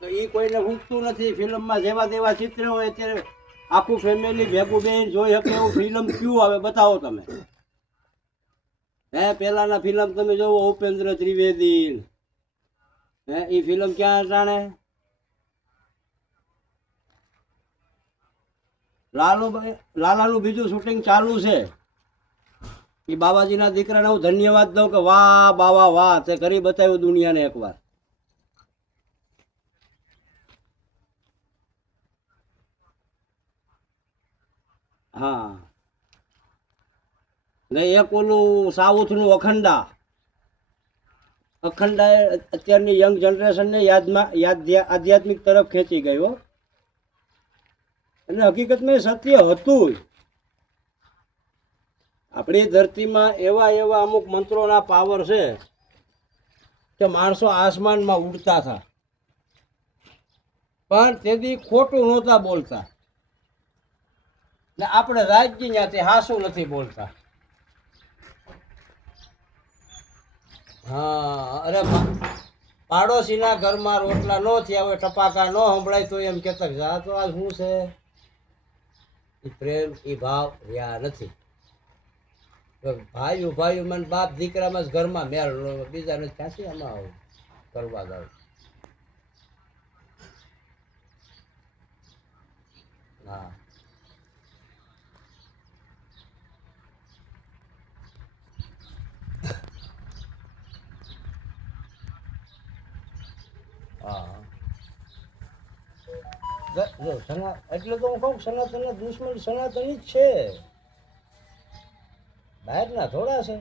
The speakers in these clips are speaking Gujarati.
તો એ કોઈને ઉગતું નથી. ફિલ્મમાં જેવા તેવા ચિત્ર હોય અત્યારે આખું ફેમિલી ભેગું બેન જોઈ શકે એવું ફિલ્મ કયું આવે બતાવો તમે. હે પેલાના ફિલ્મ તમે જોવો ઉપેન્દ્ર ત્રિવેદી, હે એ ફિલ્મ ક્યાં જાણે લાલાનું બીજું શૂટિંગ ચાલુ છે. એ બાબાજીના દીકરાને હું ધન્યવાદ દઉં કે વાહ બાવા વાહ, તે કરી બતાવ્યું દુનિયાને એકવાર. હા ને એક ઓલું સાઉથનું અખંડા અત્યારની યંગ જનરેશનને આધ્યાત્મિક તરફ ખેંચી ગયો. અને હકીકતમાં સત્ય હતું. આપણી ધરતીમાં એવા એવા અમુક મંત્રોના પાવર છે કે માણસો આસમાનમાં ઉડતા હતા, પણ તેથી ખોટું નહોતા બોલતા. ને આપણે રાજ્ય ત્યાંથી હાસું નથી બોલતા. હા અરે પાડોશીના ઘરમાં રોટલા ન થયા હોય, ટપાકા ન સંભળાય તો એમ કહેતા જા તો આ શું છે. એ પ્રેમ એ ભાવ રહ્યા નથી. ભાઈઓ ભાઈઓ મને બાપ દીકરામાં જ ઘરમાં મેળ, બીજાને ક્યાંથી આમાં કરવા જાવ. હા હા એટલે તો હું કહું સનાતન દુશ્મન સનાતની જ છે, બહારના થોડા છે.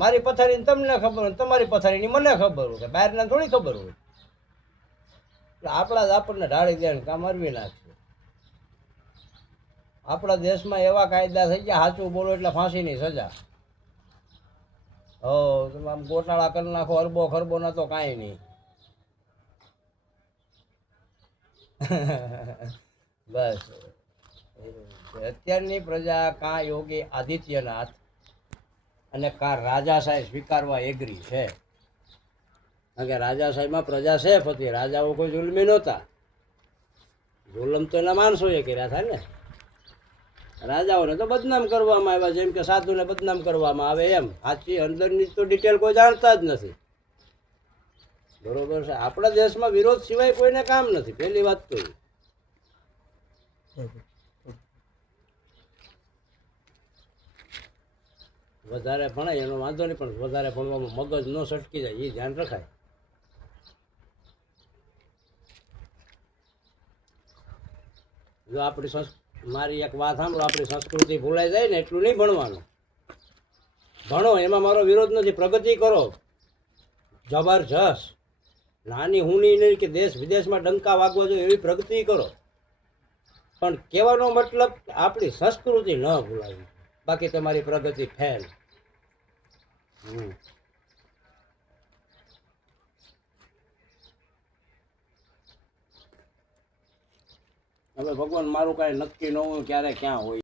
મારી પથારીની તમને ખબર હોય, તમારી પથારીની મને ખબર હોય, બહારના થોડી ખબર હોય. આપણા જ આપણને ઢાળી દે કામ અરવી નાખશે. આપણા દેશમાં એવા કાયદા થઈ ગયા, સાચું બોલો એટલે ફાંસીની સજા. તમે આમ ગોટાળા કરી નાખો અરબો ખરબો ના તો કાંઈ નહીં. બસ અત્યારની પ્રજા કાં યોગી આદિત્યનાથ અને કાં રાજા સાહેબ સ્વીકારવા એગ્રી છે. કારણ કે રાજા સાહેબમાં પ્રજા છે, પછી રાજાઓ કોઈ જુલમી નહોતા. જુલમ તો એના માણસોએ કર્યા હતા ને. રાજાઓને તો બદનામ કરવામાં આવ્યા, જેમ કે સાધુને બદનામ કરવામાં આવે એમ. સાચી અંદરની તો ડિટેલ કોઈ જાણતા જ નથી. બરોબર છે. આપણા દેશમાં વિરોધ સિવાય કોઈને કામ નથી. પહેલી વાત તો વધારે ભણાય એનો વાંધો નહીં, પણ વધારે ભણવામાં મગજ ન સટકી જાય એ ધ્યાન રખાય. જો આપણી મારી એક વાત સાંભળો, આપણી સંસ્કૃતિ ભૂલાઈ જાય ને એટલું નહીં ભણવાનું. ભણો એમાં મારો વિરોધ નથી, પ્રગતિ કરો જબરજસ્ત. નાની હુની નહીં કે દેશ વિદેશમાં ડંકા વાગવા જોઈએ એવી પ્રગતિ કરો, પણ કહેવાનો મતલબ આપણી સંસ્કૃતિ ન ભૂલાવી. બાકી તમારી પ્રગતિ ફેલ. હવે ભગવાન મારું કાંઈ નક્કી ન હોય ક્યારે ક્યાં હોય.